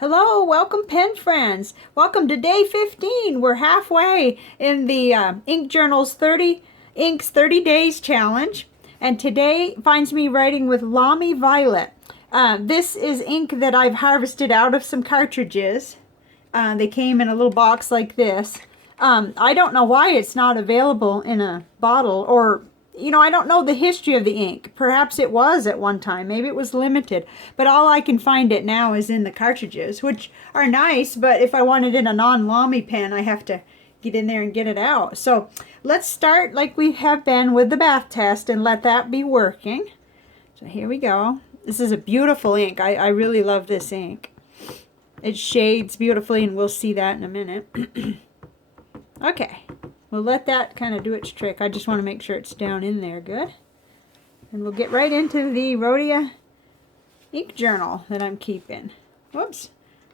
Hello, welcome pen friends. Welcome to day 15. We're halfway in the Ink Journal's 30 Days Challenge. And today finds me writing with Lamy Violet. This is ink that I've harvested out of some cartridges. They came in a little box like this. I don't know why it's not available in a bottle, or I don't know the history of the ink. Perhaps it was at one time. Maybe it was limited. But all I can find it now is in the cartridges, which are nice, but if I wanted in a non-Lamy pen, I have to get in there and get it out. So let's start like we have been with the bath test and let that be working. So here we go. This is a beautiful ink. I really love this ink. It shades beautifully, and we'll see that in a minute. Okay. We'll let that kind of do its trick. I just want to make sure it's down in there good. And we'll get right into the Rhodia ink journal that I'm keeping. Whoops.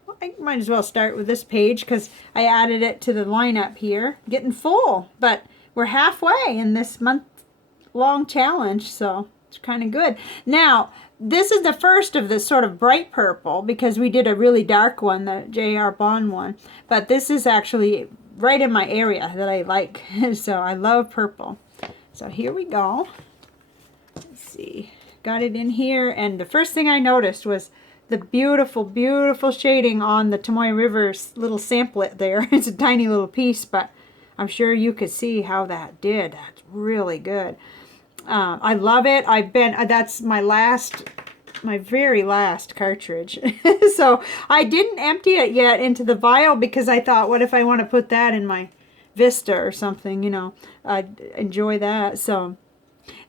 Well, I might as well start with this page because I added it to the lineup here. Getting full, but we're halfway in this month-long challenge, so it's kind of good. Now, this is the first of this sort of bright purple because we did a really dark one, the J.R. Bond one. But this is actually right in my area that I like. So I love purple. So here we go. Let's see. Got it in here, and the first thing I noticed was the beautiful, beautiful shading on the Tomoy River's little samplet there. It's a tiny little piece, but I'm sure you could see how that did. That's really good. I love it. That's my very last cartridge. So I didn't empty it yet into the vial because I thought, what if I want to put that in my Vista or something, I'd enjoy that. So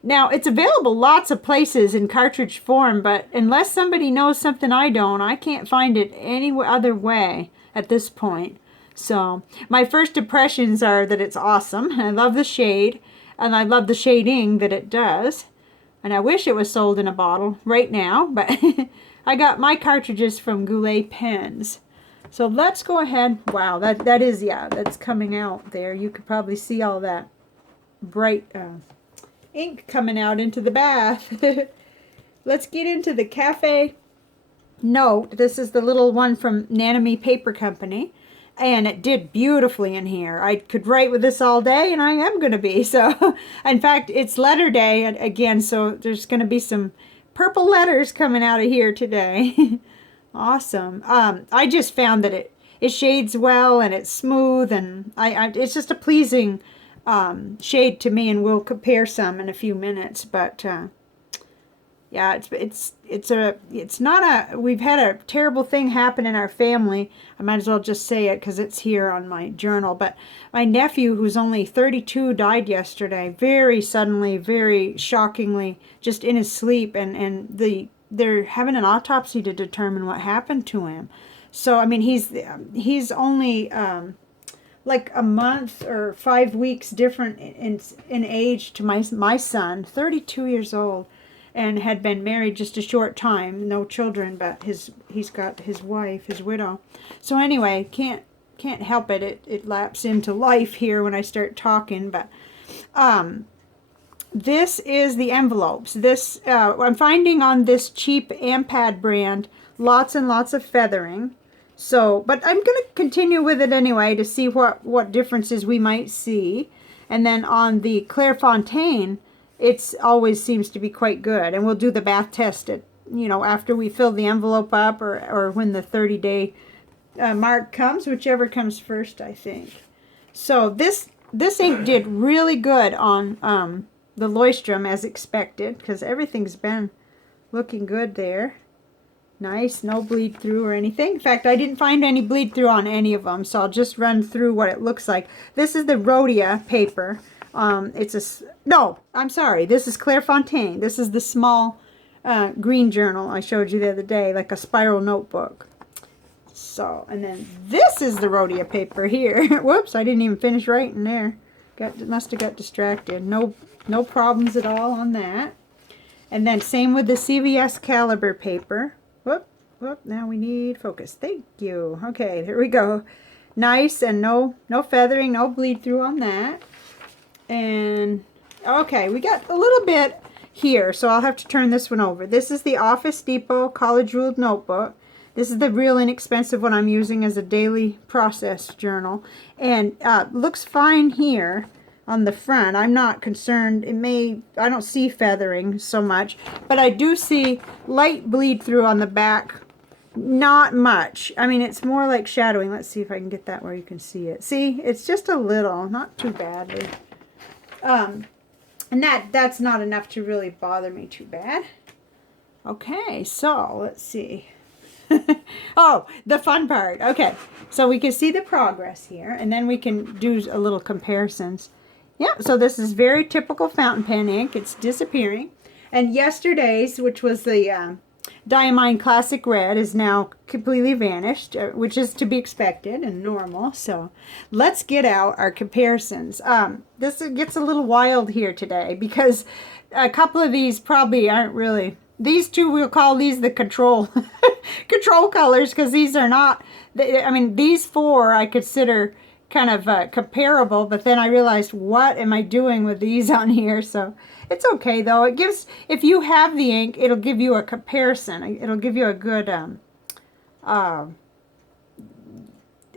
now it's available lots of places in cartridge form, but unless somebody knows something I don't, I can't find it any other way at this point. So my first impressions are that it's awesome. I love the shade, and I love the shading that it does. And I wish it was sold in a bottle right now, but I got my cartridges from Goulet Pens. So let's go ahead. Wow, that's coming out there. You could probably see all that bright ink coming out into the bath. Let's get into the Cafe Note. This is the little one from Nanami Paper Company. And it did beautifully in here. I could write with this all day, and I am going to be. So, in fact, it's letter day again, so there's going to be some purple letters coming out of here today. Awesome. I just found that it shades well, and it's smooth, and it's just a pleasing shade to me, and we'll compare some in a few minutes. But yeah, we've had a terrible thing happen in our family. I might as well just say it because it's here on my journal. But my nephew, who's only 32, died yesterday, very suddenly, very shockingly, just in his sleep. And they're having an autopsy to determine what happened to him. So, I mean, he's only like a month or 5 weeks different in age to my son, 32 years old. And had been married just a short time, no children, but he's got his wife, his widow. So anyway, can't help it. It laps into life here when I start talking. But this is the envelopes. This I'm finding on this cheap emptied brand lots and lots of feathering. So, but I'm going to continue with it anyway to see what differences we might see. And then on the Clairefontaine, it always seems to be quite good, and we'll do the bath test after we fill the envelope up, or when the 30-day mark comes, whichever comes first, I think. So this ink did really good on the Leuchtturm as expected, because everything's been looking good there. Nice, no bleed through or anything. In fact, I didn't find any bleed through on any of them, so I'll just run through what it looks like. This is the Rhodia paper. No, I'm sorry. This is Clairefontaine. This is the small green journal I showed you the other day, like a spiral notebook. So, and then this is the Rhodia paper here. Whoops, I didn't even finish writing there. Must have got distracted. No problems at all on that. And then same with the CVS caliber paper. Whoop, now we need focus. Thank you. Okay, there we go. Nice, and no feathering, no bleed through on that. And okay, we got a little bit here, so I'll have to turn this one over. This is the Office Depot College Ruled Notebook. This is the real inexpensive one I'm using as a daily process journal. And looks fine here on the front. I'm not concerned. I don't see feathering so much, but I do see light bleed through on the back. Not much. I mean, it's more like shadowing. Let's see if I can get that where you can see it. See, it's just a little, not too badly. And that's not enough to really bother me too bad. Okay, so let's see. Oh, the fun part. Okay, so we can see the progress here, and then we can do a little comparisons. Yeah, so this is very typical fountain pen ink. It's disappearing. And yesterday's, which was the Diamine Classic Red, is now completely vanished, which is to be expected and normal. So let's get out our comparisons. This gets a little wild here today because a couple of these probably aren't really... These two, we'll call these the control control colors, because these are not... I mean, these four I consider kind of comparable, but then I realized, what am I doing with these on here? So it's okay though. It gives, if you have the ink, it'll give you a comparison. It'll give you a good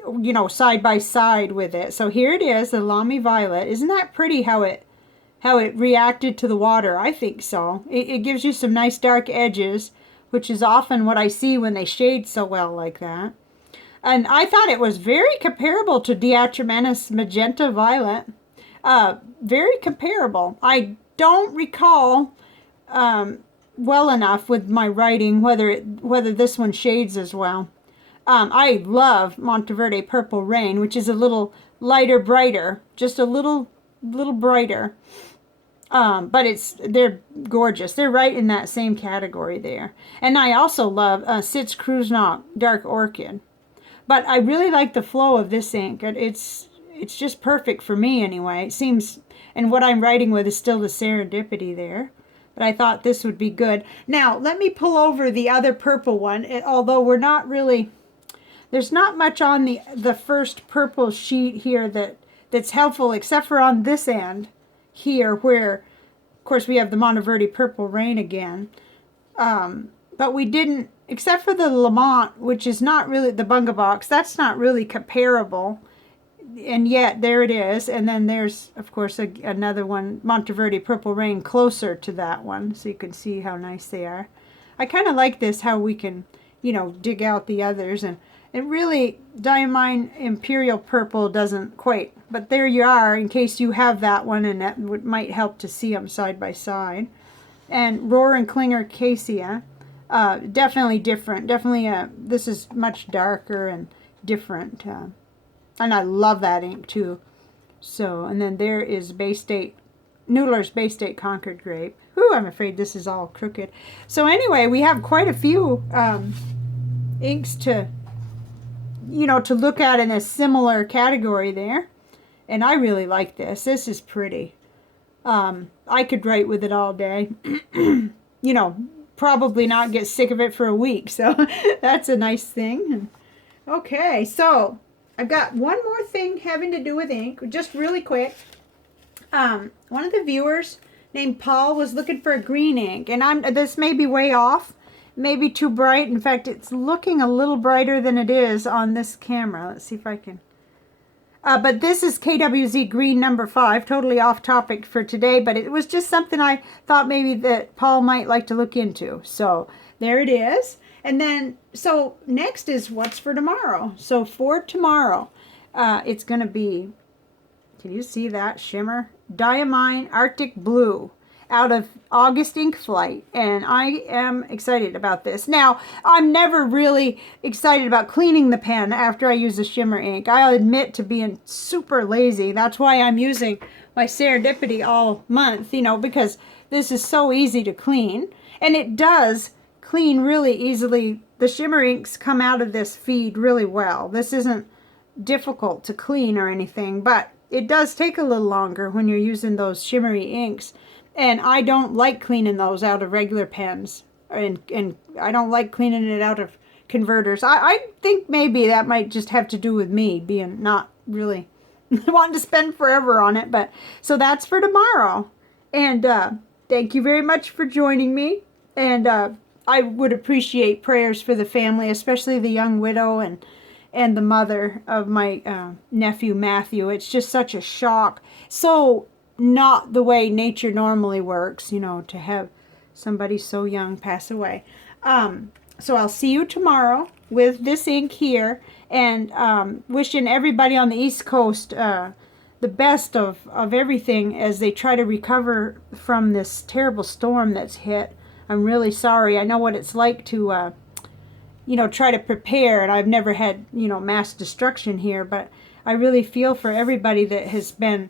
you know, side by side with it. So here it is, the Lamy Violet. Isn't that pretty how it reacted to the water? I think so. It gives you some nice dark edges, which is often what I see when they shade so well like that. And I thought it was very comparable to Diatramenis Magenta Violet. Very comparable. I don't recall well enough with my writing whether this one shades as well. I love Monteverde Purple Rain, which is a little lighter, brighter, just a little brighter. But they're gorgeous. They're right in that same category there. And I also love Sitz Krusnock Dark Orchid. But I really like the flow of this ink. It's just perfect for me anyway. It seems, and what I'm writing with is still the Serendipity there. But I thought this would be good. Now, let me pull over the other purple one. Although we're not really, there's not much on the first purple sheet here that's helpful, except for on this end here, where, of course, we have the Monteverde Purple Rain again. But we didn't, except for the Lamont, which is not really the Bunga Box, that's not really comparable. And yet, there it is. And then there's, of course, another one, Monteverde Purple Rain, closer to that one. So you can see how nice they are. I kind of like this, how we can, you know, dig out the others. And really, Diamine Imperial Purple doesn't quite. But there you are, in case you have that one, and that might help to see them side by side. And Rohr and Klinger Cassia. Definitely different. Definitely, this is much darker and different. And I love that ink too. So, and then there is Bay State, Noodler's Bay State Concord Grape. Ooh, I'm afraid this is all crooked. So anyway, we have quite a few inks to, you know, to look at in a similar category there. And I really like this. This is pretty. I could write with it all day. You know, probably not get sick of it for a week. So that's a nice thing. Okay, so I've got one more thing having to do with ink, just really quick. One of the viewers named Paul was looking for a green ink, and this may be way off, maybe too bright. In fact, it's looking a little brighter than it is on this camera. Let's see if I can. But this is KWZ Green Number 5, totally off topic for today, but it was just something I thought maybe that Paul might like to look into. So there it is. And then, so next is what's for tomorrow. So for tomorrow, it's going to be, can you see that shimmer? Diamine Arctic Blue out of August Ink Flight. And I am excited about this. Now, I'm never really excited about cleaning the pen after I use the shimmer ink. I'll admit to being super lazy. That's why I'm using my Serendipity all month, you know, because this is so easy to clean. And it does clean really easily. The shimmer inks come out of this feed really well. This isn't difficult to clean or anything, but it does take a little longer when you're using those shimmery inks. And I don't like cleaning those out of regular pens. And I don't like cleaning it out of converters. I think maybe that might just have to do with me being not really wanting to spend forever on it. But so that's for tomorrow. And thank you very much for joining me. And I would appreciate prayers for the family, especially the young widow and the mother of my nephew Matthew. It's just such a shock. So not the way nature normally works, you know, to have somebody so young pass away. So I'll see you tomorrow with this ink here, and wishing everybody on the East Coast the best of everything as they try to recover from this terrible storm that's hit. I'm really sorry. I know what it's like to, you know, try to prepare, and I've never had, you know, mass destruction here, but I really feel for everybody that has been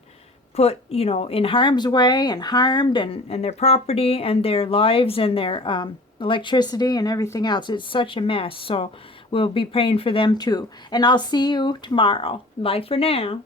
put, you know, in harm's way and harmed, and their property and their lives and their electricity and everything else. It's such a mess. So we'll be praying for them too. And I'll see you tomorrow. Bye for now.